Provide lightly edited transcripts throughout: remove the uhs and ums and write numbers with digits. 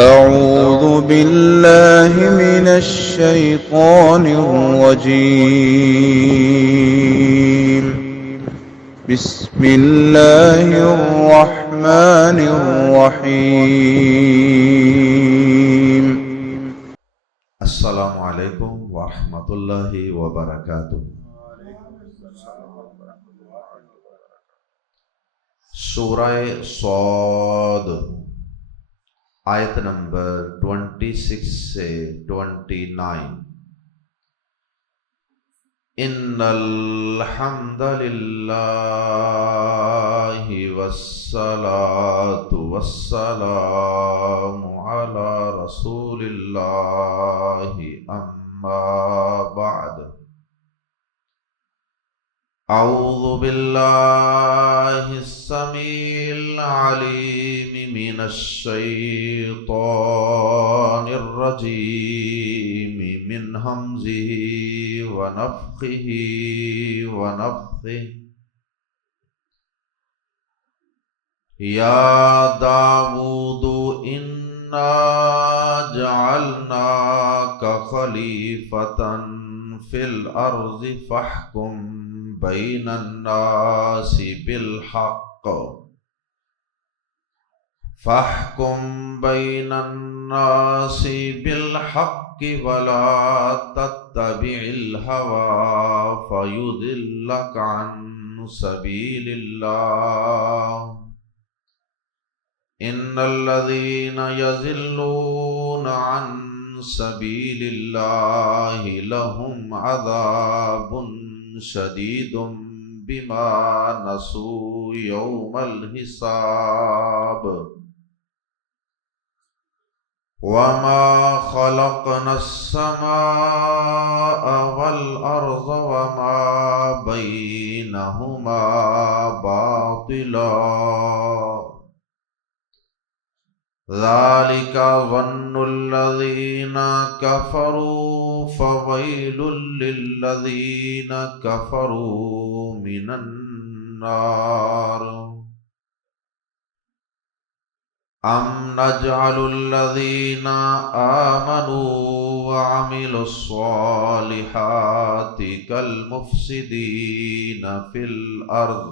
أعوذ بالله من الشيطان الرجيم. بسم الله الرحمن الرحيم. السلام علیکم ورحمۃ اللہ وبرکاتہ۔ سورہ صاد آیت نمبر 26 سے 29۔ ان الحمد للہ والصلاة والسلام علی رسول اللہ اما بعد۔ اعوذ باللہ السمیع العلیم من الشیطان الرجیم من ہمزہ ونفخہ ونفثہ۔ یا داود انا جعلناک خلیفۃ فی الارض فاحکم بین الناس بالحق ولا تتبع الهوى فيضلك عن سبيل الله۔ ان الذين يضلون عن سبيل الله لهم عذاب شدید بما نسوا یوم الحساب۔ وما خلقنا السماء والأرض وما بينهما باطلا ذلك ظن الذين كفروا فويل للذين كفروا من النار۔ أم نجعل الذين آمنوا وعملوا الصالحات كالمفسدين في الأرض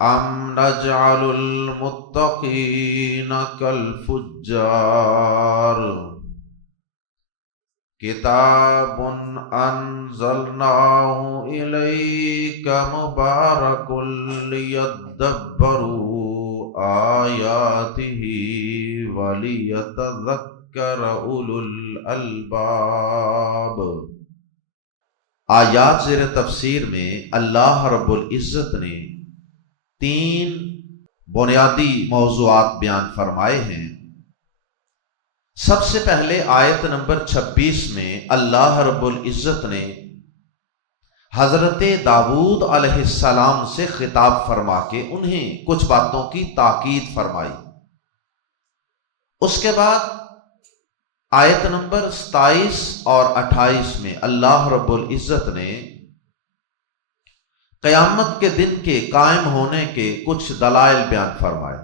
أم نجعل المتقين كالفجار۔ کتاب انزلناه إليك مبارك ليدبروا آياته وليتذكر أولو الألباب۔ آیات زیر تفسیر میں اللہ رب العزت نے 3 بنیادی موضوعات بیان فرمائے ہیں۔ سب سے پہلے آیت نمبر 26 میں اللہ رب العزت نے حضرت داؤد علیہ السلام سے خطاب فرما کے انہیں کچھ باتوں کی تاکید فرمائی۔ اس کے بعد آیت نمبر 27 اور 28 میں اللہ رب العزت نے قیامت کے دن کے قائم ہونے کے کچھ دلائل بیان فرمائے،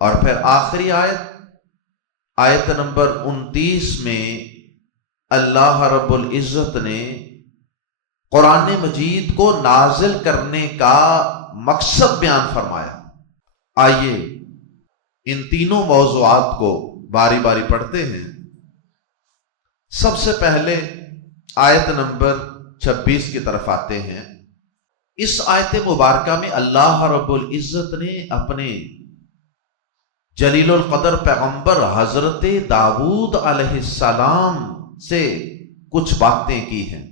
اور پھر آخری آیت نمبر 29 میں اللہ رب العزت نے قرآن مجید کو نازل کرنے کا مقصد بیان فرمایا۔ آئیے ان تینوں موضوعات کو باری باری پڑھتے ہیں۔ سب سے پہلے آیت نمبر 26 کی طرف آتے ہیں۔ اس آیت مبارکہ میں اللہ رب العزت نے اپنے جلیل القدر پیغمبر حضرت داؤد علیہ السلام سے کچھ باتیں کی ہیں،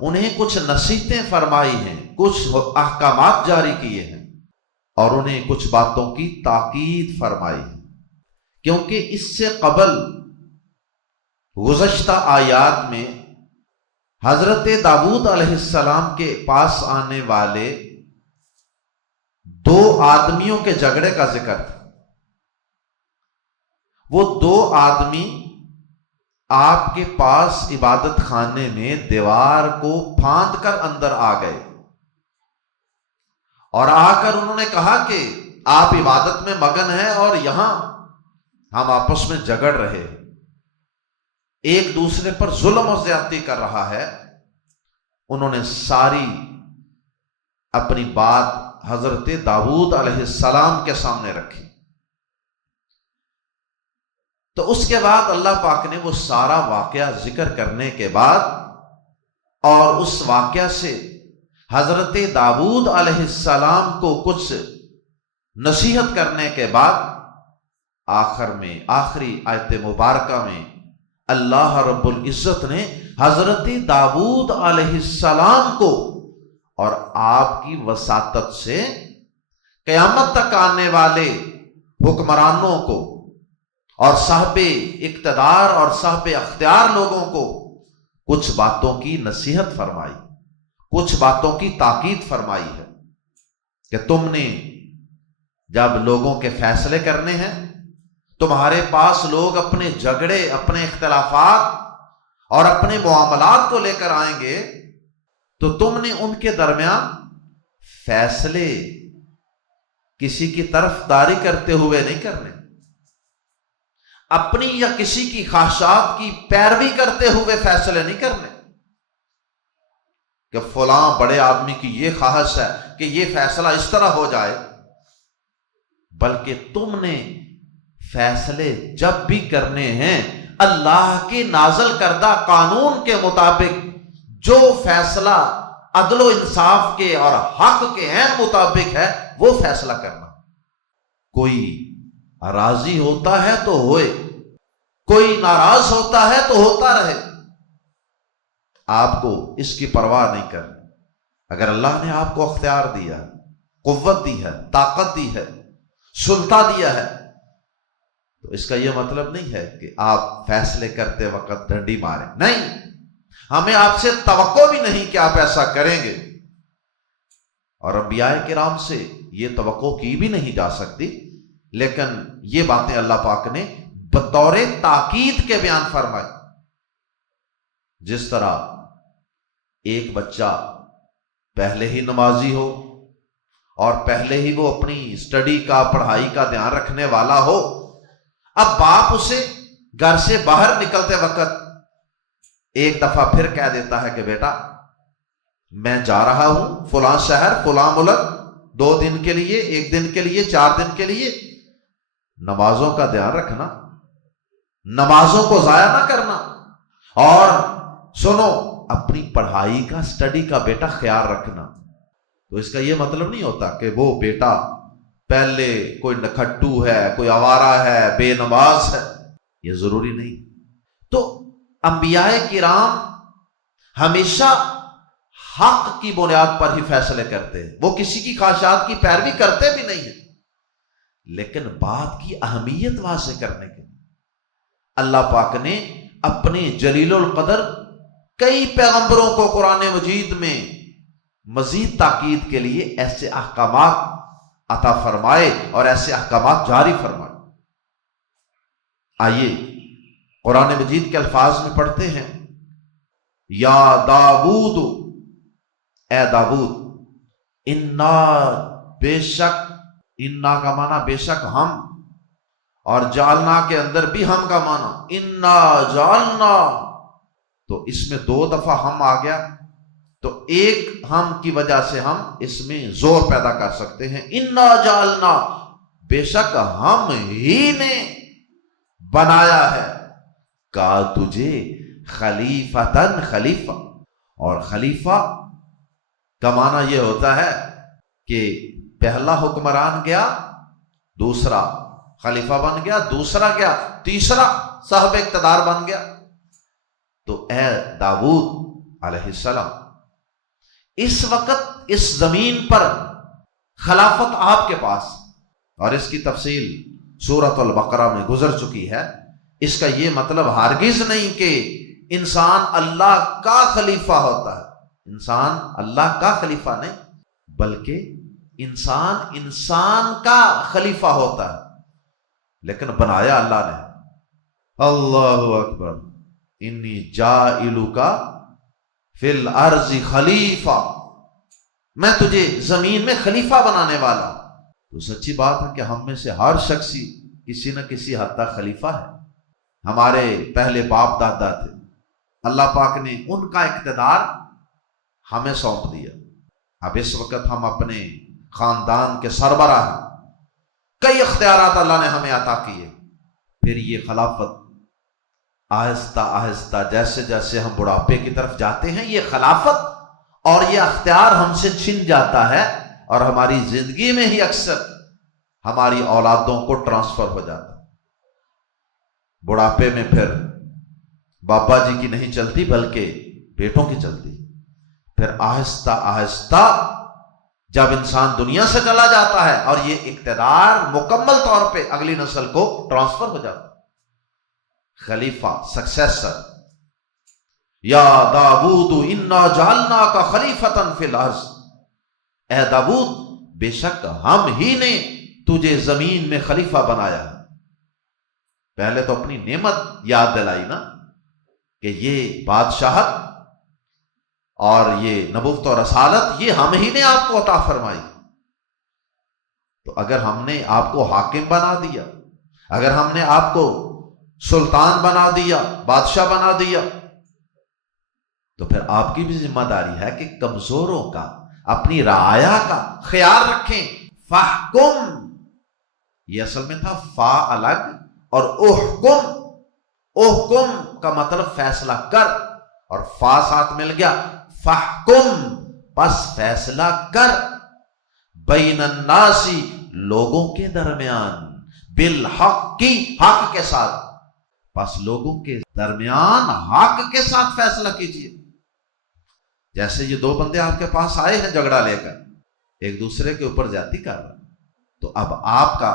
انہیں کچھ نصیحتیں فرمائی ہیں، کچھ احکامات جاری کیے ہیں، اور انہیں کچھ باتوں کی تاکید فرمائی ہے، کیونکہ اس سے قبل گزشتہ آیات میں حضرت داؤد علیہ السلام کے پاس آنے والے 2 آدمیوں کے جھگڑے کا ذکر تھا۔ وہ 2 آدمی آپ کے پاس عبادت خانے میں دیوار کو پھاند کر اندر آ گئے، اور آ کر انہوں نے کہا کہ آپ عبادت میں مگن ہیں اور یہاں ہم آپس میں جھگڑ رہے، ایک دوسرے پر ظلم و زیادتی کر رہا ہے۔ انہوں نے ساری اپنی بات حضرت داؤد علیہ السلام کے سامنے رکھی۔ تو اس کے بعد اللہ پاک نے وہ سارا واقعہ ذکر کرنے کے بعد اور اس واقعہ سے حضرت داؤد علیہ السلام کو کچھ نصیحت کرنے کے بعد آخر میں آخری آیت مبارکہ میں اللہ رب العزت نے حضرت داؤد علیہ السلام کو اور آپ کی وساطت سے قیامت تک آنے والے حکمرانوں کو اور صاحب اقتدار اور صاحب اختیار لوگوں کو کچھ باتوں کی نصیحت فرمائی، کچھ باتوں کی تاکید فرمائی ہے کہ تم نے جب لوگوں کے فیصلے کرنے ہیں، تمہارے پاس لوگ اپنے جھگڑے، اپنے اختلافات اور اپنے معاملات کو لے کر آئیں گے، تو تم نے ان کے درمیان فیصلے کسی کی طرفداری کرتے ہوئے نہیں کرنے، اپنی یا کسی کی خواہشات کی پیروی کرتے ہوئے فیصلے نہیں کرنے کہ فلاں بڑے آدمی کی یہ خواہش ہے کہ یہ فیصلہ اس طرح ہو جائے، بلکہ تم نے فیصلے جب بھی کرنے ہیں اللہ کے نازل کردہ قانون کے مطابق، جو فیصلہ عدل و انصاف کے اور حق کے عین مطابق ہے وہ فیصلہ کرنا۔ کوئی راضی ہوتا ہے تو ہوئے، کوئی ناراض ہوتا ہے تو ہوتا رہے، آپ کو اس کی پرواہ نہیں کرنی۔ اگر اللہ نے آپ کو اختیار دیا، قوت دی ہے، طاقت دی ہے، سلطہ دیا ہے، تو اس کا یہ مطلب نہیں ہے کہ آپ فیصلے کرتے وقت ڈنڈی ماریں، نہیں، ہمیں آپ سے توقع بھی نہیں کہ آپ ایسا کریں گے، اور انبیاء کرام سے یہ توقع کی بھی نہیں جا سکتی، لیکن یہ باتیں اللہ پاک نے بطور تاکید کے بیان فرمائی۔ جس طرح ایک بچہ پہلے ہی نمازی ہو اور پہلے ہی وہ اپنی اسٹڈی کا، پڑھائی کا دھیان رکھنے والا ہو، اب باپ اسے گھر سے باہر نکلتے وقت ایک دفعہ پھر کہہ دیتا ہے کہ بیٹا میں جا رہا ہوں فلاں شہر، فلاں ملک، 2 دن کے لیے، 1 دن کے لیے، 4 دن کے لیے، نمازوں کا دھیان رکھنا، نمازوں کو ضائع نہ کرنا، اور سنو اپنی پڑھائی کا، اسٹڈی کا بیٹا خیال رکھنا۔ تو اس کا یہ مطلب نہیں ہوتا کہ وہ بیٹا پہلے کوئی نکھٹو ہے، کوئی آوارہ ہے، بے نماز ہے، یہ ضروری نہیں۔ تو انبیاء کرام ہمیشہ حق کی بنیاد پر ہی فیصلے کرتے ہیں، وہ کسی کی خواہشات کی پیروی کرتے بھی نہیں ہیں، لیکن بات کی اہمیت واضح کرنے کے لیے اللہ پاک نے اپنے جلیل القدر کئی پیغمبروں کو قرآن مجید میں مزید تاکید کے لیے ایسے احکامات عطا فرمائے اور ایسے احکامات جاری فرمائے۔ آئیے قرآن مجید کے الفاظ میں پڑھتے ہیں، یا داؤد، اے داؤد، انا، بے شک، انا کا معنی بے شک ہم، اور جالنا کے اندر بھی ہم کا معنی انا جالنا، تو اس میں 2 دفعہ ہم آ گیا، تو ایک ہم کی وجہ سے ہم اس میں زور پیدا کر سکتے ہیں، انا جالنا، بے شک ہم ہی نے بنایا ہے، کا تجھے خلیفتن، خلیفہ، اور خلیفہ کا معنی یہ ہوتا ہے کہ پہلا حکمران گیا، دوسرا خلیفہ بن گیا، دوسرا گیا، تیسرا صاحب اقتدار بن گیا۔ تو اے داؤد علیہ السلام، اس وقت اس زمین پر خلافت آپ کے پاس، اور اس کی تفصیل سورۃ البقرہ میں گزر چکی ہے۔ اس کا یہ مطلب ہرگز نہیں کہ انسان اللہ کا خلیفہ ہوتا ہے، انسان اللہ کا خلیفہ نہیں، بلکہ انسان کا خلیفہ ہوتا ہے، لیکن بنایا اللہ نے۔ اللہ اکبر، انی جاعلک فی الارض خلیفہ، میں تجھے زمین میں خلیفہ بنانے والا۔ تو سچی بات ہے کہ ہم میں سے ہر شخص کسی نہ کسی حد تک خلیفہ ہے. ہمارے پہلے باپ دادا تھے، اللہ پاک نے ان کا اقتدار ہمیں سونپ دیا. اب اس وقت ہم اپنے خاندان کے سربراہ ہیں، کئی اختیارات اللہ نے ہمیں عطا کیے. پھر یہ خلافت آہستہ آہستہ جیسے جیسے ہم بڑھاپے کی طرف جاتے ہیں، یہ خلافت اور یہ اختیار ہم سے چھن جاتا ہے، اور ہماری زندگی میں ہی اکثر ہماری اولادوں کو ٹرانسفر ہو جاتا ہے. بڑھاپے میں پھر بابا جی کی نہیں چلتی بلکہ بیٹوں کی چلتی. پھر آہستہ آہستہ جب انسان دنیا سے چلا جاتا ہے اور یہ اقتدار مکمل طور پہ اگلی نسل کو ٹرانسفر ہو جاتا ہے. خلیفہ، سکسیسر. یا داود انا جعلناک خلیفۃ فی الارض، اے داود بے شک ہم ہی نے تجھے زمین میں خلیفہ بنایا. پہلے تو اپنی نعمت یاد دلائی نا کہ یہ بادشاہت اور یہ نبوت اور رسالت یہ ہم ہی نے آپ کو عطا فرمائی. تو اگر ہم نے آپ کو حاکم بنا دیا، اگر ہم نے آپ کو سلطان بنا دیا، بادشاہ بنا دیا، تو پھر آپ کی بھی ذمہ داری ہے کہ کمزوروں کا، اپنی رعایا کا خیال رکھیں. فاحکم، یہ اصل میں تھا فا الگ اور احکم. احکم کا مطلب فیصلہ کر، اور فا ساتھ مل گیا. فاحکم، بس فیصلہ کر. بین الناس، لوگوں کے درمیان. بالحق، کی حق کے ساتھ. بس لوگوں کے درمیان حق کے ساتھ فیصلہ کیجیے. جیسے یہ دو بندے آپ کے پاس آئے ہیں جھگڑا لے کر، ایک دوسرے کے اوپر زیادتی کر رہے ہیں، تو اب آپ کا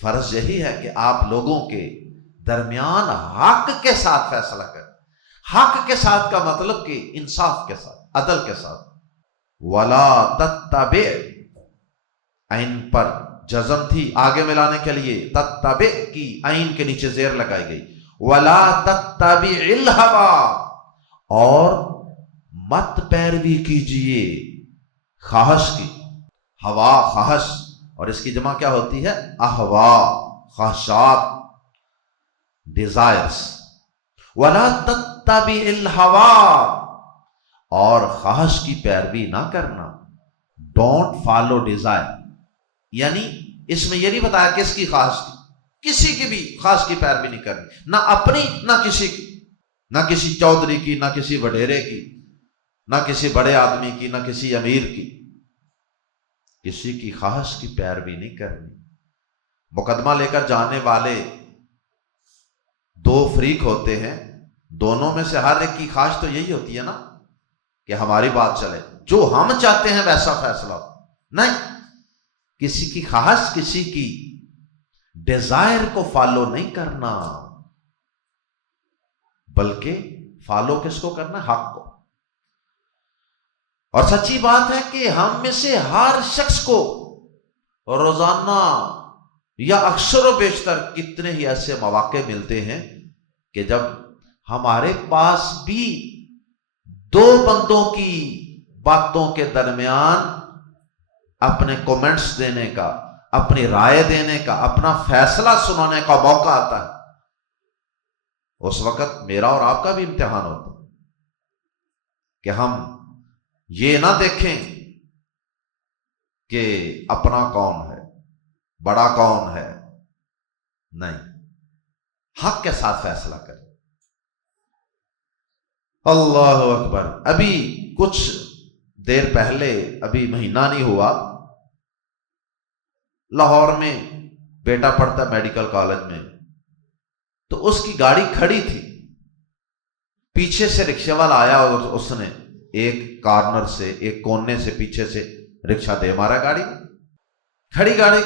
فرض یہی ہے کہ آپ لوگوں کے درمیان حق کے ساتھ فیصلہ کریں. حق کے ساتھ کا مطلب کہ انصاف کے ساتھ، عدل کے ساتھ. ولا تتبع، عین پر جزم تھی آگے ملانے کے لیے، تتبع کی عین کے نیچے زیر لگائی گئی. ولا تتبع الہوی، اور مت پیروی کیجئے خواہش کی. ہوا خواہش، اور اس کی جمع کیا ہوتی ہے؟ احوا، خواہشات، ڈیزائرز. ولا تتبع الہوی، اور خواہش کی پیروی نہ کرنا. ڈونٹ فالو ڈیزائر، یعنی اس میں یہ نہیں بتایا کس کی خواہش کی، کسی کی بھی خواہش کی پیروی نہیں کرنی، نہ اپنی نہ کسی کی، نہ کسی چودھری کی، نہ کسی وڈیرے کی، نہ کسی بڑے آدمی کی، نہ کسی امیر کی. کسی کی خواہش کی پیروی نہیں کرنی. مقدمہ لے کر جانے والے دو فریق ہوتے ہیں، دونوں میں سے ہر ایک کی خواہش تو یہی ہوتی ہے نا کہ ہماری بات چلے، جو ہم چاہتے ہیں ویسا فیصلہ ہو. نہیں، کسی کی خواہش، کسی کی ڈیزائر کو فالو نہیں کرنا، بلکہ فالو کس کو کرنا؟ حق کو. اور سچی بات ہے کہ ہم میں سے ہر شخص کو روزانہ یا اکثر و بیشتر کتنے ہی ایسے مواقع ملتے ہیں کہ جب ہمارے پاس بھی دو بندوں کی باتوں کے درمیان اپنے کومنٹس دینے کا، اپنی رائے دینے کا، اپنا فیصلہ سنانے کا موقع آتا ہے. اس وقت میرا اور آپ کا بھی امتحان ہوتا ہے کہ ہم یہ نہ دیکھیں کہ اپنا کون ہے، بڑا کون ہے. نہیں، حق کے ساتھ فیصلہ کریں. اللہ اکبر. ابھی کچھ دیر پہلے، ابھی مہینہ نہیں ہوا، لاہور میں بیٹا پڑھتا میڈیکل کالج میں، تو اس کی گاڑی کھڑی تھی، پیچھے سے رکشے والا آیا اور اس نے ایک کارنر سے، ایک کونے سے پیچھے سے رکشہ دے مارا گاڑی، کھڑی گاڑی.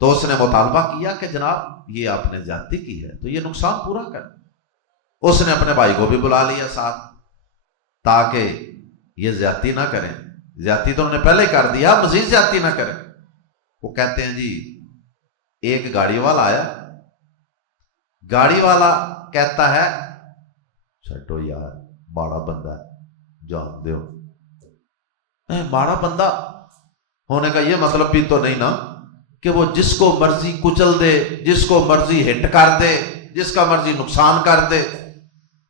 تو اس نے مطالبہ کیا کہ جناب یہ آپ نے زیادتی کی ہے تو یہ نقصان پورا کر. اس نے اپنے بھائی کو بھی بلا لیا ساتھ تاکہ یہ زیادتی نہ کریں. زیادتی تو انہوں نے پہلے کر دیا، مزید زیادتی نہ کریں. وہ کہتے ہیں جی ایک گاڑی والا آیا، گاڑی والا کہتا ہے چھٹو یار ماڑا بندہ ہے، جان دیو. ماڑا بندہ ہونے کا یہ مطلب بھی تو نہیں نا کہ وہ جس کو مرضی کچل دے، جس کو مرضی ہٹ کر دے، جس کا مرضی نقصان کر دے۔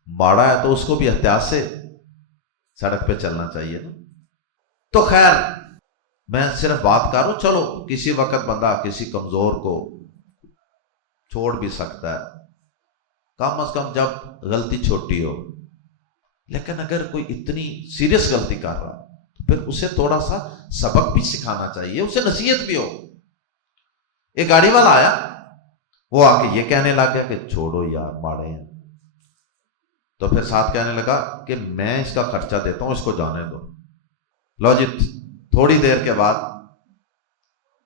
باڑا ہے تو اس کو بھی احتیاط سے سڑک پہ چلنا چاہیے نا۔ تو خیر میں صرف بات کر رہا ہوں، چلو کسی وقت بندہ کسی کمزور کو چھوڑ بھی سکتا ہے، کم از کم جب غلطی چھوٹی ہو۔ لیکن اگر کوئی اتنی سیریس غلطی کر رہا تو پھر اسے تھوڑا سا سبق بھی سکھانا چاہیے، اسے نصیحت بھی ہو۔ ایک گاڑی والا آیا، وہ آ کے یہ کہنے لگ گیا کہ چھوڑو یار ماڑے ہیں، تو پھر ساتھ کہنے لگا کہ میں اس کا خرچہ دیتا ہوں، اس کو جانے دو۔ لو جی، تھوڑی دیر کے بعد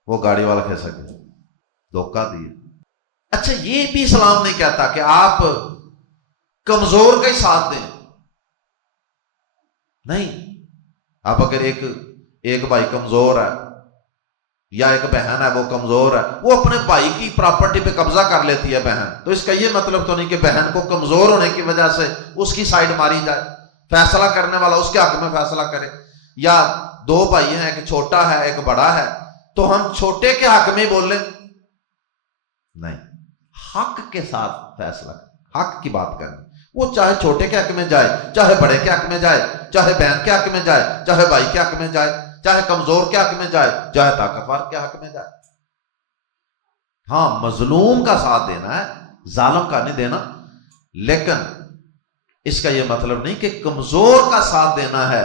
وہ گاڑی والا کھسک گیا، دھوکہ دیا۔ اچھا یہ بھی اسلام نہیں کہتا کہ آپ کمزور کا ہی ساتھ دیں، نہیں۔ آپ اگر ایک بھائی کمزور ہے یا ایک بہن ہے وہ کمزور ہے، وہ اپنے بھائی کی پراپرٹی پہ قبضہ کر لیتی ہے بہن، تو اس کا یہ مطلب تو نہیں کہ بہن کو کمزور ہونے کی وجہ سے اس کی سائیڈ ماری جائے، فیصلہ کرنے والا اس کے حق میں فیصلہ کرے۔ یا دو بھائی ہیں، ایک چھوٹا ہے ایک بڑا ہے، تو ہم چھوٹے کے حق میں بول لیں؟ نہیں، حق کے ساتھ فیصلہ کریں، حق کی بات کریں۔ وہ چاہے چھوٹے کے حق میں جائے، چاہے بڑے کے حق میں جائے، چاہے بہن کے حق میں جائے، چاہے بھائی کے حق میں جائے، چاہے کمزور کے حق میں جائے، چاہے طاقتور کے حق میں جائے۔ ہاں مظلوم کا ساتھ دینا ہے، ظالم کا نہیں دینا، لیکن اس کا یہ مطلب نہیں کہ کمزور کا ساتھ دینا ہے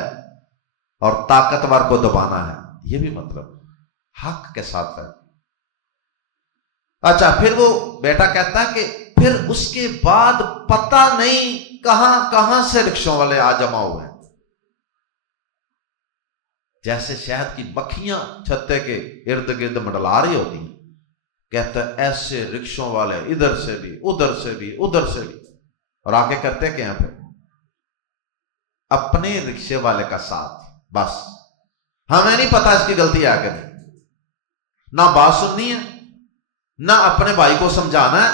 اور طاقتور کو دبانا ہے، یہ بھی مطلب حق کے ساتھ ہے۔ اچھا پھر وہ بیٹا کہتا ہے کہ پھر اس کے بعد پتہ نہیں کہاں سے رکشوں والے آ جمع ہوئے ہیں، جیسے شہد کی مکھیاں چھتے کے ارد گرد منڈلا رہی ہوتی ہیں۔ کہتا ہے ایسے رکشوں والے ادھر سے بھی ادھر سے بھی ادھر سے بھی، اور آگے کرتے کہ یہاں پہ اپنے رکشے والے کا ساتھ، بس ہمیں نہیں پتا اس کی غلطی ہے کہ نہیں، نہ بات سننی ہے نہ اپنے بھائی کو سمجھانا ہے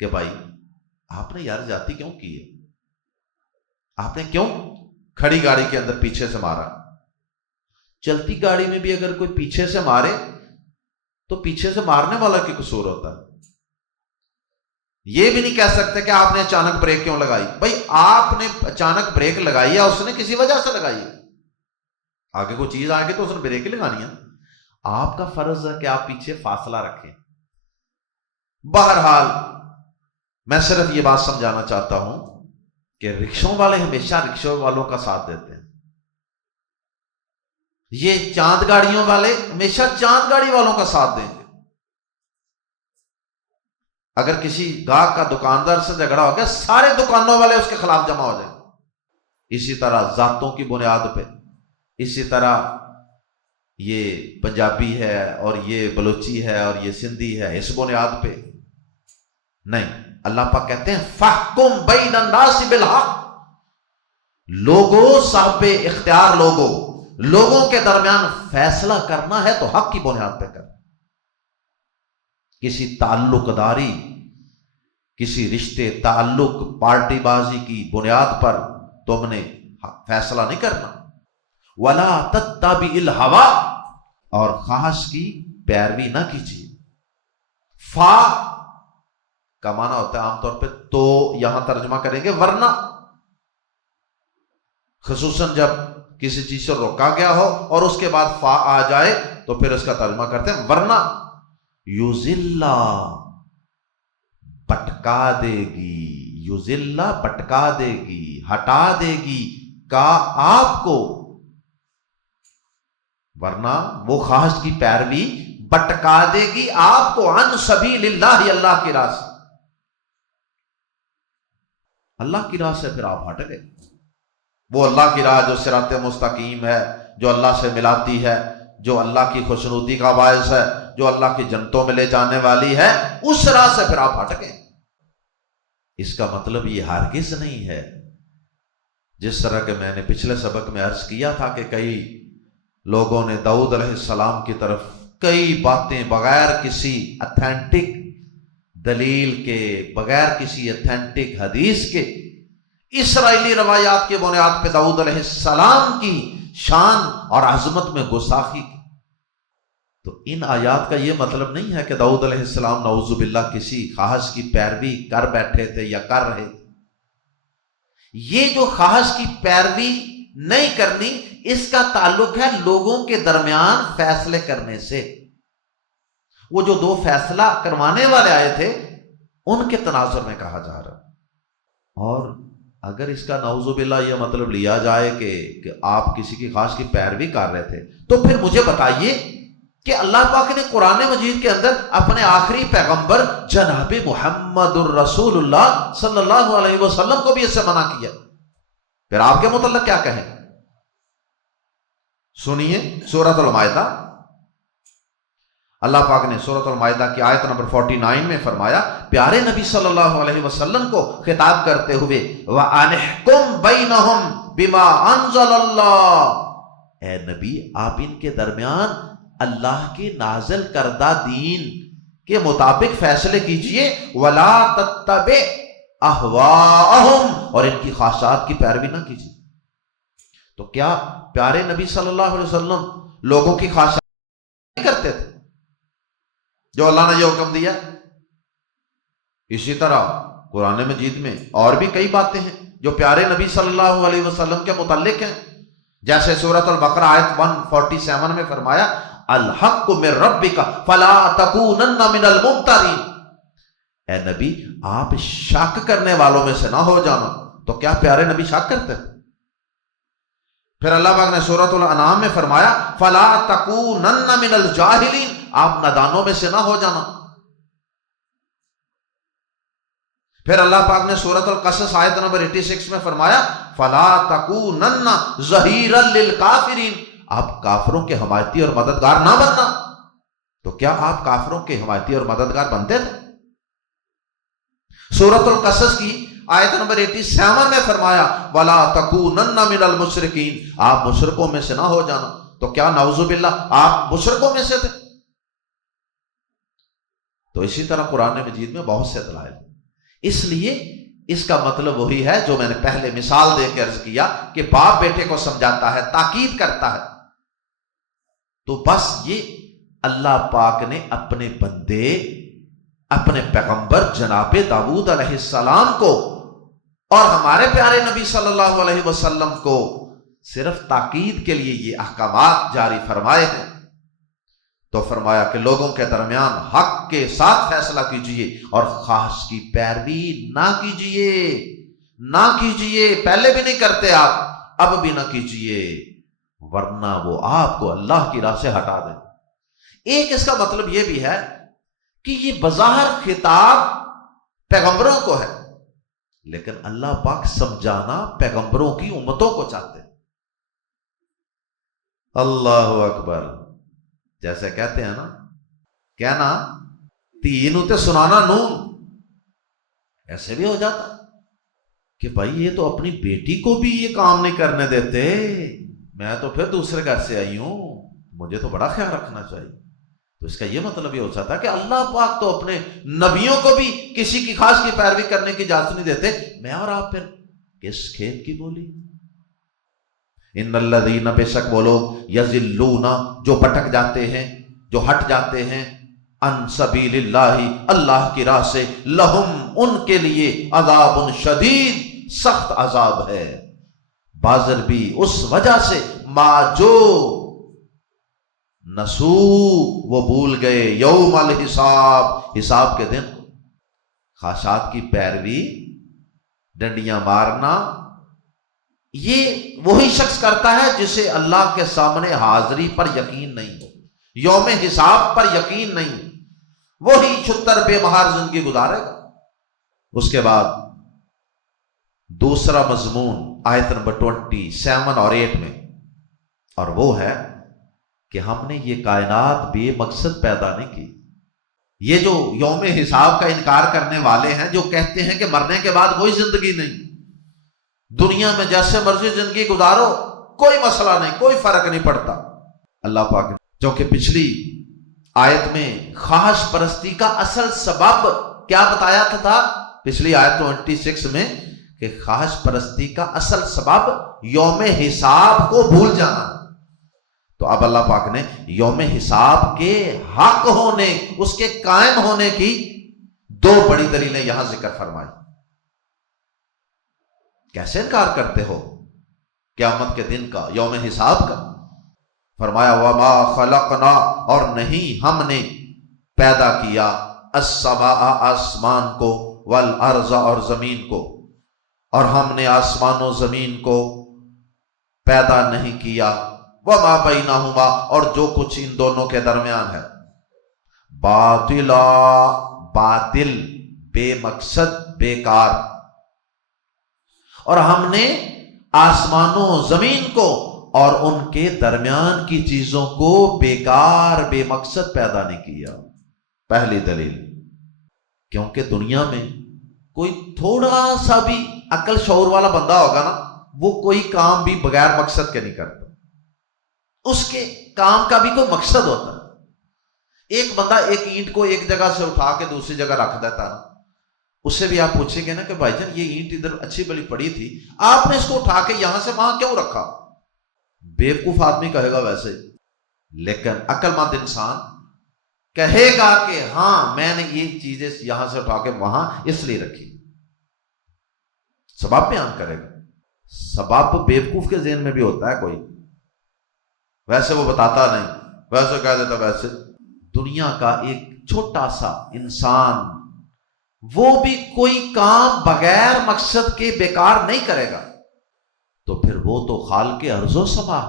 کہ بھائی آپ نے یار جاتی کیوں کی ہے، آپ نے کیوں کھڑی گاڑی کے اندر پیچھے سے مارا۔ چلتی گاڑی میں بھی اگر کوئی پیچھے سے مارے تو پیچھے سے مارنے والا کی قصور ہوتا ہے۔ یہ بھی نہیں کہہ سکتے کہ آپ نے اچانک بریک کیوں لگائی، بھائی آپ نے اچانک بریک لگائی ہے، اس نے کسی وجہ سے لگائی ہے، آگے کوئی چیز آئے گی تو اس نے بریک ہی لگانی ہے۔ آپ کا فرض ہے کہ آپ پیچھے فاصلہ رکھیں۔ بہرحال میں صرف یہ بات سمجھانا چاہتا ہوں کہ رکشوں والے ہمیشہ رکشوں والوں کا ساتھ دیتے ہیں، یہ چاند گاڑیوں والے ہمیشہ چاند گاڑی والوں کا ساتھ دیں گے۔ اگر کسی گاہک کا دکاندار سے جھگڑا ہو گیا، سارے دکانوں والے اس کے خلاف جمع ہو جائیں گے۔ اسی طرح ذاتوں کی بنیاد پہ، اسی طرح یہ پنجابی ہے اور یہ بلوچی ہے اور یہ سندھی ہے، اس بنیاد پہ نہیں۔ اللہ پاک کہتے ہیں فَحْكُمْ بَيْنَ النَّاسِ بِالْحَقِّ، لوگوں صاحب اختیار لوگوں کے درمیان فیصلہ کرنا ہے تو حق کی بنیاد پہ کر۔ کسی تعلق داری، کسی رشتے تعلق پارٹی بازی کی بنیاد پر تم نے فیصلہ نہیں کرنا۔ وَلَا تَتَّبِعِ الْهَوَىٰ، اور خواہش کی پیروی نہ کیجیے۔ فا کا معنی ہوتا ہے عام طور پہ تو، یہاں ترجمہ کریں گے ورنہ، خصوصاً جب کسی چیز سے روکا گیا ہو اور اس کے بعد فا آ جائے تو پھر اس کا ترجمہ کرتے ہیں ورنہ یوزلہ، بٹکا دے گی، یوزلہ بٹکا دے گی، ہٹا دے گی کا آپ کو، ورنہ وہ خواہش کی پیروی بٹکا دے گی آپ کو عن سبیل اللہ، اللہ کی راہ سے، اللہ کی راہ سے پھر آپ ہٹ گئے۔ وہ اللہ کی راہ جو صراط مستقیم ہے، جو اللہ سے ملاتی ہے، جو اللہ کی خوشنودی کا باعث ہے، جو اللہ کی جنتوں میں لے جانے والی ہے، اس راہ سے پھر آپ ہٹ گئے۔ اس کا مطلب یہ ہرگز نہیں ہے جس طرح کہ میں نے پچھلے سبق میں عرض کیا تھا کہ کئی لوگوں نے داؤد علیہ السلام کی طرف کئی باتیں بغیر کسی اتھینٹک دلیل کے، بغیر کسی اتھینٹک حدیث کے، اسرائیلی روایات کی بنیاد پہ داؤد علیہ السلام کی شان اور عظمت میں گستاخی کی۔ تو ان آیات کا یہ مطلب نہیں ہے کہ داؤد علیہ السلام نعوذ باللہ کسی خواہش کی پیروی کر بیٹھے تھے یا کر رہے تھے۔ یہ جو خواہش کی پیروی نہیں کرنی، اس کا تعلق ہے لوگوں کے درمیان فیصلے کرنے سے۔ وہ جو دو فیصلہ کروانے والے آئے تھے ان کے تناظر میں کہا جا رہا۔ اور اگر اس کا نعوذ باللہ یہ مطلب لیا جائے کہ آپ کسی کی خواہش کی پیروی کر رہے تھے، تو پھر مجھے بتائیے کہ اللہ پاک نے قرآن مجید کے اندر اپنے آخری پیغمبر جناب محمد الرسول اللہ صلی اللہ علیہ وسلم کو بھی اس سے منع کیا، پھر آپ کے متعلق کیا کہیں؟ سنیے سورۃ المائدہ، اللہ پاک نے سورۃ المائدہ کی آیت نمبر 49 میں فرمایا، پیارے نبی صلی اللہ علیہ وسلم کو خطاب کرتے ہوئے، وَأَنِحْكُمْ بَيْنَهُمْ بِمَا أَنزَلَ اللَّهُ، اے نبی آپ ان کے درمیان اللہ کے نازل کردہ دین کے مطابق فیصلے کیجئے، وَلَا تَتَّبِعْ أَهْوَاءَهُمْ، اور ان کی خواہشات کی پیروی نہ کیجئے۔ تو کیا پیارے نبی صلی اللہ علیہ وسلم لوگوں کی خواہشات نہیں کرتے تھے جو اللہ نے یہ حکم دیا؟ اسی طرح قرآن مجید میں اور بھی کئی باتیں ہیں جو پیارے نبی صلی اللہ علیہ وسلم کے متعلق ہیں، جیسے سورۃ البقرہ آیت 147 میں فرمایا، الحق من ربک فلا تکونن من الممترین، اے نبی آپ شک کرنے والوں میں سے نہ ہو جانا۔ تو کیا پیارے نبی شک کرتے ہیں؟ پھر اللہ پاک نے سورۃ الانعام میں فرمایا، فلا تکونن من الجاہلین، آپ نادانوں میں سے نہ ہو جانا۔ پھر اللہ پاک نے سورۃ القصص آیت نمبر 86 میں فرمایا، فلا تکونن ظہیرا للکافرین، آپ کافروں کے حمایتی اور مددگار نہ بننا۔ تو کیا آپ کافروں کے حمایتی اور مددگار بنتے تھے؟ سورۃ القصص کی آیت نمبر 87 میں فرمایا، وَلَا تَكُونَنَّ مِنَ الْمُشْرِكِينَ، آپ مشرکوں میں سے نہ ہو جانا۔ تو کیا نعوذ باللہ آپ مشرکوں میں سے تھے؟ تو اسی طرح قرآن مجید میں بہت سے دلائل، اس لیے اس کا مطلب وہی ہے جو میں نے پہلے مثال دے کے عرض کیا کہ باپ بیٹے کو سمجھاتا ہے، تاکید کرتا ہے۔ تو بس یہ اللہ پاک نے اپنے بندے، اپنے پیغمبر جناب داؤد علیہ السلام کو اور ہمارے پیارے نبی صلی اللہ علیہ وسلم کو صرف تاکید کے لیے یہ احکامات جاری فرمائے ہیں۔ تو فرمایا کہ لوگوں کے درمیان حق کے ساتھ فیصلہ کیجئے اور خواہش کی پیروی نہ کیجئے، پہلے بھی نہیں کرتے آپ، اب بھی نہ کیجئے، ورنہ وہ آپ کو اللہ کی راہ سے ہٹا دیں۔ ایک اس کا مطلب یہ بھی ہے کہ یہ بظاہر خطاب پیغمبروں کو ہے، لیکن اللہ پاک سمجھانا پیغمبروں کی امتوں کو چاہتے ہیں۔ اللہ اکبر، جیسے کہتے ہیں نا، کہنا تین تے سنانا نون، ایسے بھی ہو جاتا کہ بھائی یہ تو اپنی بیٹی کو بھی یہ کام نہیں کرنے دیتے، میں تو پھر دوسرے گھر سے آئی ہوں، مجھے تو بڑا خیال رکھنا چاہیے۔ تو اس کا یہ مطلب یہ ہو سکتا ہے کہ اللہ پاک تو اپنے نبیوں کو بھی کسی کی خاص کی پیروی کرنے کی اجازت نہیں دیتے، میں اور آپ پھر کس کھیت کی بولی؟ ان الذین، بے شک وہ لوگ، یضلون، جو بھٹک جاتے ہیں، جو ہٹ جاتے ہیں، عن سبیل اللہ، اللہ کی راہ سے، لہم، ان کے لیے، عذاب شدید، سخت عذاب ہے، بازر بھی اس وجہ سے، ما جو نسو، وہ بھول گئے، یوم الحساب، حساب کے دن، خواہشات کی پیروی، ڈنڈیاں مارنا، یہ وہی شخص کرتا ہے جسے اللہ کے سامنے حاضری پر یقین نہیں ہو، یوم حساب پر یقین نہیں، وہی چھتر بے مہار زندگی گزارے گا۔ اس کے بعد دوسرا مضمون آیت نمبر 27 اور 8 میں، اور وہ ہے کہ ہم نے یہ کائنات بے مقصد پیدا نہیں کی۔ یہ جو یوم حساب کا انکار کرنے والے ہیں، جو کہتے ہیں کہ مرنے کے بعد کوئی زندگی نہیں، دنیا میں جیسے مرضی زندگی گزارو، کوئی مسئلہ نہیں، کوئی فرق نہیں پڑتا، اللہ پاک نے جو کہ پچھلی آیت میں خواہش پرستی کا اصل سبب کیا بتایا تھا، پچھلی آیت 26 میں، کہ خواہش پرستی کا اصل سبب یوم حساب کو بھول جانا. تو اب اللہ پاک نے یوم حساب کے حق ہونے، اس کے قائم ہونے کی دو بڑی دلیلیں یہاں ذکر فرمائی. کیسے انکار کرتے ہو قیامت کے دن کا، یوم حساب کا؟ فرمایا وما خلقنا، اور نہیں ہم نے پیدا کیا، السماء آسمان کو، والارض اور زمین کو، اور ہم نے آسمان و زمین کو پیدا نہیں کیا، وما بینہما، اور جو کچھ ان دونوں کے درمیان ہے، باطلا، باطل، بے مقصد، بیکار. اور ہم نے آسمانوں و زمین کو اور ان کے درمیان کی چیزوں کو بیکار، بے مقصد پیدا نہیں کیا. پہلی دلیل، کیونکہ دنیا میں کوئی تھوڑا سا بھی عقل شعور والا بندہ ہوگا نا، وہ کوئی کام بھی بغیر مقصد کے نہیں کرتا. اس کے کام کا بھی کوئی مقصد ہوتا ہے. ایک بندہ ایک اینٹ کو ایک جگہ سے اٹھا کے دوسری جگہ رکھ دیتا نا، اس سے بھی آپ پوچھیں گے نا کہ بھائی جان یہ اینٹ ادھر اچھی بلی پڑی تھی، آپ نے اس کو اٹھا کے یہاں سے وہاں کیوں رکھا؟ بیوقوف آدمی کہے گا ویسے، لیکن عقل مند انسان کہے گا کہ ہاں میں نے یہ چیزیں یہاں سے اٹھا کے وہاں اس لیے رکھی. سبب بیان کرے گا. سبب بیوقوف کے ذہن میں بھی ہوتا ہے کوئی، ویسے وہ بتاتا نہیں، ویسے کہہ دیتا. ویسے دنیا کا ایک چھوٹا سا انسان وہ بھی کوئی کام بغیر مقصد کے بیکار نہیں کرے گا، تو پھر وہ تو خالق ارض و سما،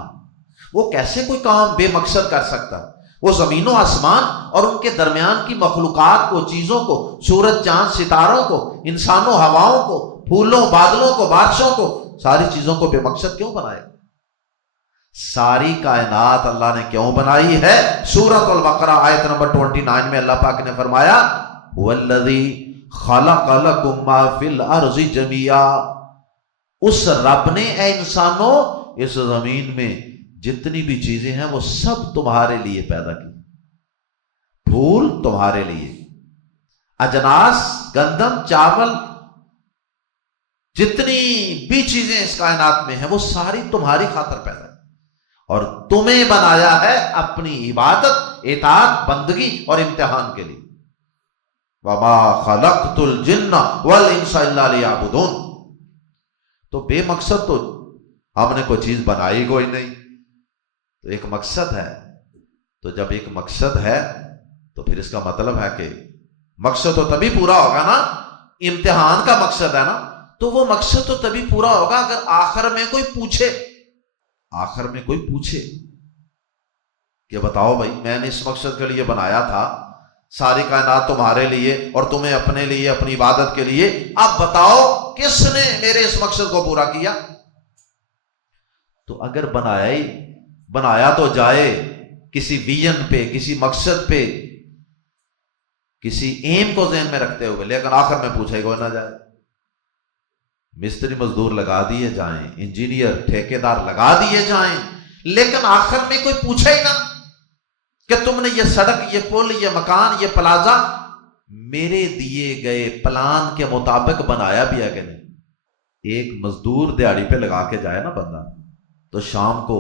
وہ کیسے کوئی کام بے مقصد کر سکتا؟ وہ زمین و آسمان اور ان کے درمیان کی مخلوقات کو، چیزوں کو، سورج چاند ستاروں کو، انسانوں ہواؤں کو، پھولوں بادلوں کو، بارشوں کو، ساری چیزوں کو بے مقصد کیوں بنائے؟ ساری کائنات اللہ نے کیوں بنائی ہے؟ سورۃ البقرہ آیت نمبر 29 میں اللہ پاک نے فرمایا والذی خلق لکم ما فی الارض جميعا، اس رب نے اے انسانوں اس زمین میں جتنی بھی چیزیں ہیں وہ سب تمہارے لیے پیدا کی. پھول تمہارے لیے، اجناس، گندم، چاول، جتنی بھی چیزیں اس کائنات میں ہیں وہ ساری تمہاری خاطر پیدا کی، اور تمہیں بنایا ہے اپنی عبادت، اطاعت، بندگی اور امتحان کے لیے. وما خلقت الجن والانس الا لیعبدون. تو بے مقصد تو ہم نے کوئی چیز بنائی کوئی نہیں، تو ایک مقصد ہے. تو جب ایک مقصد ہے تو پھر اس کا مطلب ہے کہ مقصد تو تبھی پورا ہوگا نا، امتحان کا مقصد ہے نا، تو وہ مقصد تو تبھی پورا ہوگا اگر آخر میں کوئی پوچھے. آخر میں کوئی پوچھے کہ بتاؤ بھائی میں نے اس مقصد کے لیے بنایا تھا، ساری کائنات تمہارے لیے اور تمہیں اپنے لیے، اپنی عبادت کے لیے، اب بتاؤ کس نے میرے اس مقصد کو پورا کیا؟ تو اگر بنایا تو جائے کسی ویژن پہ، کسی مقصد پہ، کسی ایم کو ذہن میں رکھتے ہوئے، لیکن آخر میں پوچھے گا نہ جائے. مستری مزدور لگا دیے جائیں، انجینئر ٹھیکیدار لگا دیے جائیں، لیکن آخر میں کوئی پوچھے ہی نہ کہ تم نے یہ سڑک، یہ پل، یہ مکان، یہ پلازا میرے دیے گئے پلان کے مطابق بنایا بھی ہے کہ نہیں. ایک مزدور دیہڑی پہ لگا کے جائے نا بندہ، تو شام کو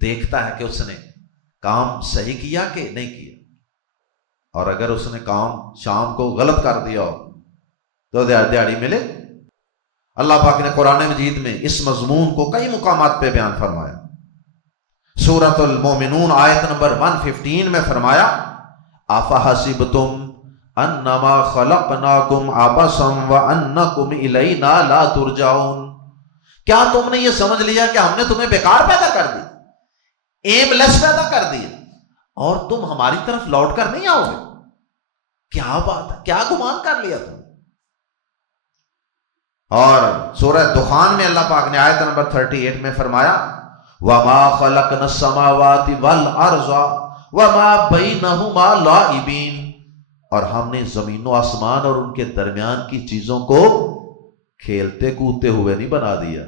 دیکھتا ہے کہ اس نے کام صحیح کیا کہ نہیں کیا، اور اگر اس نے کام شام کو غلط کر دیا ہو تو دیہڑی ملے. اللہ پاک نے قرآن مجید میں اس مضمون کو کئی مقامات پہ بیان فرمایا. سورۃ المومنون آیت نمبر 115 میں فرمایا افحسبتم انما خلقناکم عبثا وانکم الینا لا ترجعون. کیا تم نے یہ سمجھ لیا کہ ہم نے تمہیں بیکار پیدا کر دی، ایم لیس پیدا کر دیا، اور تم ہماری طرف لوٹ کر نہیں آؤ گے؟ کیا بات ہے، کیا گمان کر لیا تم؟ اور سورہ دخان میں اللہ پاک نے آیت نمبر 38 میں فرمایا وَمَا خَلَقْنَا السَّمَاوَاتِ وَالْأَرْضَ وَمَا بَيْنَهُمَا لَاعِبِينَ. اور ہم نے زمین و آسمان اور ان کے درمیان کی چیزوں کو کھیلتے کودتے ہوئے نہیں بنا دیا،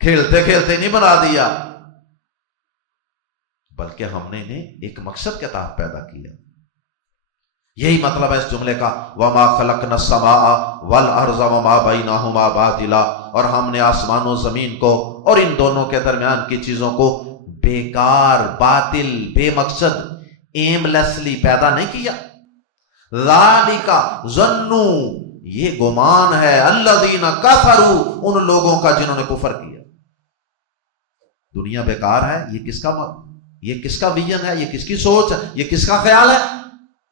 کھیلتے کھیلتے نہیں بنا دیا، بلکہ ہم نے انہیں ایک مقصد کے تحت پیدا کیا. یہی مطلب ہے اس جملے کا وَمَا خَلَقْنَا السَّمَاءَ وَالْأَرْضَ وَمَا بَيْنَهُمَا بَاطِلًا، اور ہم نے آسمان و زمین کو اور ان دونوں کے درمیان کی چیزوں کو بیکار، باطل، بے مقصد، ایم لیسلی پیدا نہیں کیا۔ ذَلِكَ ظَنُّوا، یہ گمان ہے، الَّذِينَ كَفَرُوا، ان لوگوں کا جنہوں نے کفر کیا۔ دنیا بیکار ہے، یہ کس کا ویژن ہے، یہ کس کی سوچ ہے، یہ کس کا خیال ہے؟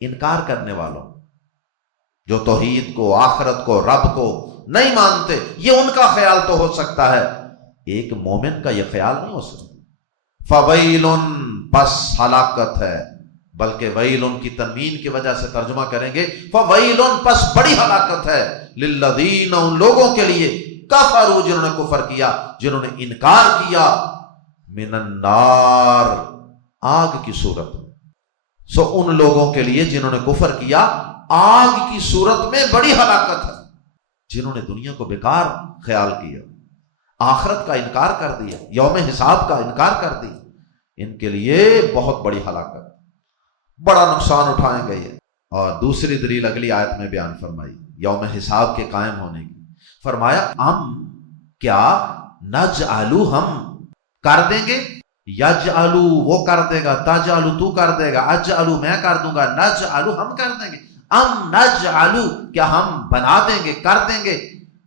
انکار کرنے والوں، جو توحید کو، آخرت کو، رب کو نہیں مانتے، یہ ان کا خیال تو ہو سکتا ہے، ایک مومن کا یہ خیال نہیں ہو سکتا۔ فَوَيْلٌ، پس ہلاکت ہے، بلکہ ویلن کی تنوین کی وجہ سے ترجمہ کریں گے فَوَيْلٌ، پس بڑی ہلاکت ہے، لِلَّذِينَ، ان لوگوں کے لیے، کفروا، جنہوں نے کفر کیا، جنہوں نے انکار کیا، من النار، آگ کی صورت میں۔ سو ان لوگوں کے لیے جنہوں نے کفر کیا، آگ کی صورت میں بڑی ہلاکت ہے۔ جنہوں نے دنیا کو بیکار خیال کیا، آخرت کا انکار کر دیا، یوم حساب کا انکار کر دیا، ان کے لیے بہت بڑی ہلاکت، بڑا نقصان اٹھائیں گے یہ۔ اور دوسری دلیل اگلی آیت میں بیان فرمائی یوم حساب کے قائم ہونے کی، فرمایا کیا نجعلو، ہم کر دیں گے، یجعلو وہ کر دے گا، تجعلو تو کر دے گا، اجعلو میں کر دوں گا، نجعلو ہم کر دیں گے، نجعلو کیا ہم بنا دیں گے، کر دیں گے،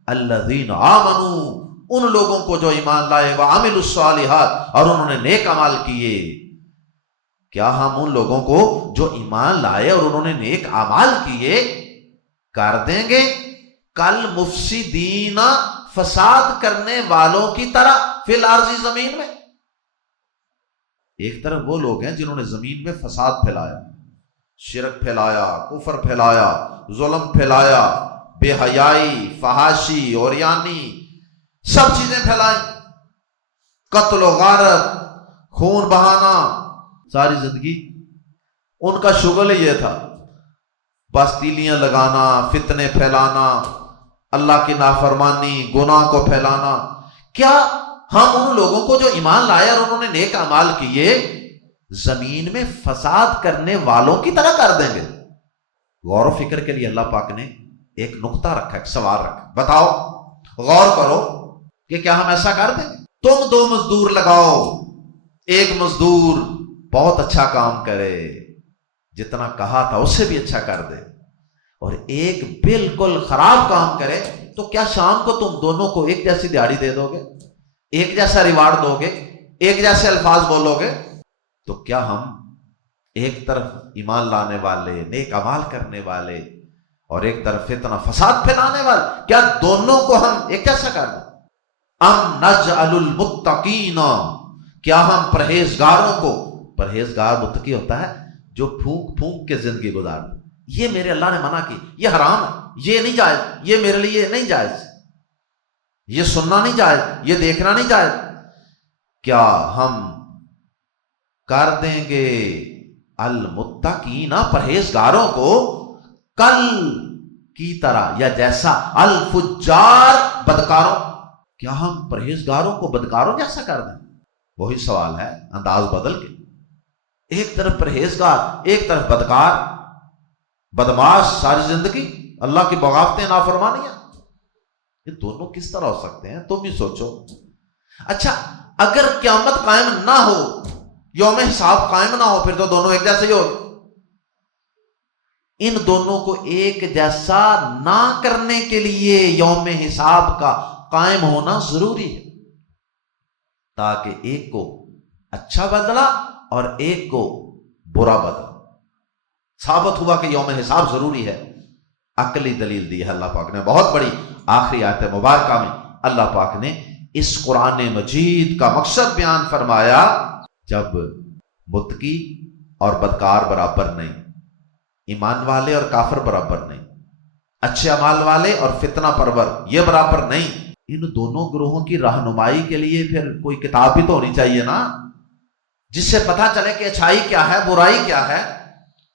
الذین آمنوا ان لوگوں کو جو ایمان لائے، وعملوا الصالحات اور انہوں نے نیک اعمال کیے، کیا ہم ان لوگوں کو جو ایمان لائے اور انہوں نے نیک اعمال کیے کر دیں گے کل مفسدین، فساد کرنے والوں کی طرح، فی الارض، زمین میں؟ ایک طرف وہ لوگ ہیں جنہوں نے زمین میں فساد پھیلایا، شرک پھیلایا، کفر پھیلایا، ظلم پھیلایا، بے حیائی، فحاشی، عریانی، سب چیزیں پھیلائیں، قتل و غارت، خون بہانا، ساری زندگی ان کا شغل یہ تھا، بس تیلیاں لگانا، فتنے پھیلانا، اللہ کی نافرمانی، گناہ کو پھیلانا۔ کیا ہم ان لوگوں کو جو ایمان لائے اور انہوں نے نیک اعمال کیے زمین میں فساد کرنے والوں کی طرح کر دیں گے؟ غور و فکر کے لیے اللہ پاک نے ایک نقطہ رکھا، ایک سوال رکھا، بتاؤ، غور کرو کہ کیا ہم ایسا کر دیں؟ تم 2 مزدور لگاؤ، ایک مزدور بہت اچھا کام کرے، جتنا کہا تھا اس سے بھی اچھا کر دے، اور ایک بالکل خراب کام کرے، تو کیا شام کو تم دونوں کو ایک جیسی دیہاڑی دے دو گے، ایک جیسا ریوارڈ دو گے، ایک جیسے الفاظ بولو گے؟ تو کیا ہم ایک طرف ایمان لانے والے، نیک اعمال کرنے والے، اور ایک طرف فتنہ فساد پھیلانے والے، کیا دونوں کو ہم ایک جیسا کر دیں؟ نجعل المتقین، کیا ہم پرہیزگاروں کو، پرہیزگار متقی ہوتا ہے جو پھونک پھونک کے زندگی گزار، یہ میرے اللہ نے منع کی، یہ حرام ہے، یہ نہیں جائز، یہ میرے لیے نہیں جائز، یہ سننا نہیں جائز، یہ دیکھنا نہیں جائز، کیا ہم کر دیں گے المتقین، پرہیزگاروں کو، کل کی طرح یا جیسا، الفجار، بدکاروں، کیا ہم پرہیزگاروں کو بدکاروں جیسا کر دیں؟ وہی سوال ہے، انداز بدل کے، ایک طرف پرہیزگار، ایک طرف بدکار، بدماش، ساری زندگی اللہ کی بغاوتیں، نافرمانیاں، یہ دونوں کس طرح ہو سکتے ہیں؟ تم ہی سوچو۔ اچھا، اگر قیامت قائم نہ ہو، یوم حساب قائم نہ ہو، پھر تو دونوں ایک جیسے ہی ہو۔ ان دونوں کو ایک جیسا نہ کرنے کے لیے یوم حساب کا قائم ہونا ضروری ہے، تاکہ ایک کو اچھا بدلا اور ایک کو برا بدلا۔ ثابت ہوا کہ یوم حساب ضروری ہے، عقلی دلیل دی ہے اللہ پاک نے بہت بڑی۔ آخری آیت مبارکہ میں اللہ پاک نے اس قرآن مجید کا مقصد بیان فرمایا، جب متقی اور بدکار برابر نہیں، ایمان والے اور کافر برابر نہیں، اچھے اعمال والے اور فتنہ پرور یہ برابر نہیں، ان دونوں گروہوں کی رہنمائی کے لیے پھر کوئی کتاب بھی تو ہونی چاہیے نا، جس سے پتہ چلے کہ اچھائی کیا ہے، برائی کیا ہے،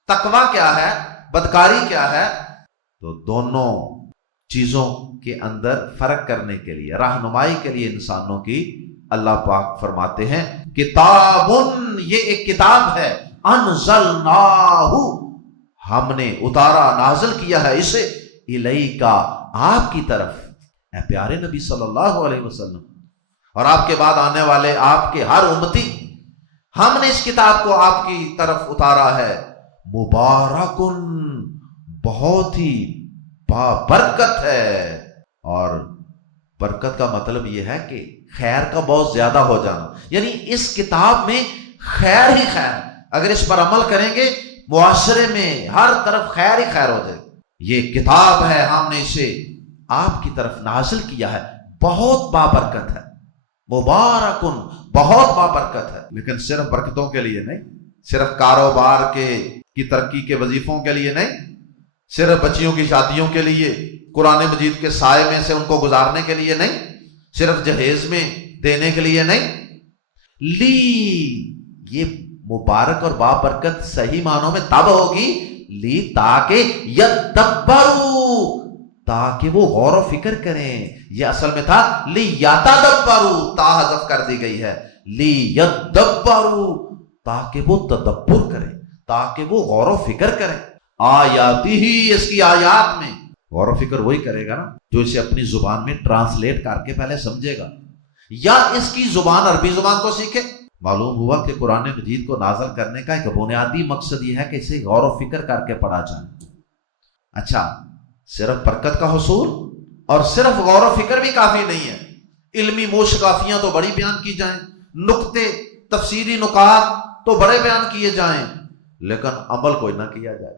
تقوی کیا ہے، بدکاری کیا ہے۔ تو دونوں چیزوں کے اندر فرق کرنے کے لیے، رہنمائی کے لیے انسانوں کی، اللہ پاک فرماتے ہیں کتاب، یہ ایک کتاب ہے، انزلناہ، ہم نے اتارا نازل کیا ہے اسے الیکا آپ کی طرف، اے پیارے نبی صلی اللہ علیہ وسلم اور آپ کے بعد آنے والے آپ کے ہر امتی، ہم نے اس کتاب کو آپ کی طرف اتارا ہے، مبارکن بہت ہی بابرکت ہے۔ اور برکت کا مطلب یہ ہے کہ خیر کا بہت زیادہ ہو جانا، یعنی اس کتاب میں خیر ہی خیر، اگر اس پر عمل کریں گے معاشرے میں ہر طرف خیر ہی خیر ہو جائے۔ یہ کتاب ہے، ہم نے اسے آپ کی طرف نازل کیا ہے، بہت بابرکت ہے، مبارکن بہت بابرکت ہے۔ لیکن صرف برکتوں کے لیے نہیں، صرف کاروبار کی ترقی کے وظیفوں کے لیے نہیں، صرف بچیوں کی شادیوں کے لیے، قرآن مجید کے سائے میں سے ان کو گزارنے کے لیے نہیں، صرف جہیز میں دینے کے لیے نہیں، لی یہ مبارک اور بابرکت صحیح معنوں میں تب ہوگی لی تاکہ یدبروا، تاکہ وہ غور و فکر کریں۔ یہ اصل میں تھا لی یتدبروا، تا حذف کر دی گئی ہے، لی یدبروا تاکہ وہ تدبر کریں، تاکہ وہ غور و فکر کریں۔ آیاتی ہی اس کی آیات میں غور و فکر وہی کرے گا نا جو اسے اپنی زبان میں ٹرانسلیٹ کر کے پہلے سمجھے گا، یا اس کی زبان عربی زبان کو سیکھے۔ معلوم ہوا کہ قرآن مجید کو نازل کرنے کا ایک بنیادی مقصد یہ ہے کہ اسے غور و فکر کر کے پڑھا جائے۔ اچھا، صرف برکت کا حصول اور صرف غور و فکر بھی کافی نہیں ہے، علمی موشگافیاں تو بڑی بیان کی جائیں، نکتے تفسیری نکات تو بڑے بیان کیے جائیں، لیکن عمل کوئی نہ کیا جائے،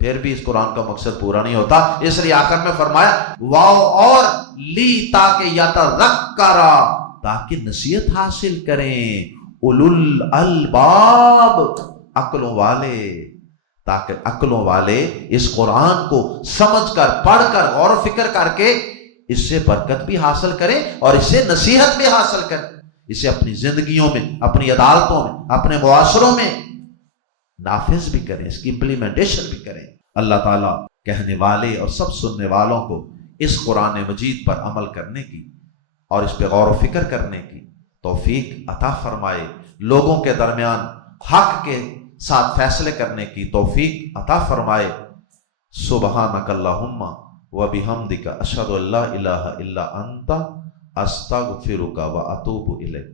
پھر بھی اس قرآن کا مقصد پورا نہیں ہوتا۔ اس لیے آخر میں فرمایا واو اور لی تاکہ یتذکرا، تاکہ نصیحت حاصل کریں، اولو الالباب عقلوں والے، تاکہ عقلوں والے اس قرآن کو سمجھ کر پڑھ کر غور و فکر کر کے اس سے برکت بھی حاصل کریں اور اس سے نصیحت بھی حاصل کریں، اسے اپنی زندگیوں میں، اپنی عدالتوں میں، اپنے معاشروں میں نافذ بھی کریں، اس کی امپلیمنٹیشن بھی کریں۔ اللہ تعالیٰ کہنے والے اور سب سننے والوں کو اس قرآن مجید پر عمل کرنے کی اور اس پہ غور و فکر کرنے کی توفیق عطا فرمائے، لوگوں کے درمیان حق کے ساتھ فیصلے کرنے کی توفیق عطا فرمائے۔ سبحانک اللہم و بحمدک اشہد ان لا الہ الا انت استغفرک و اتوب الیک۔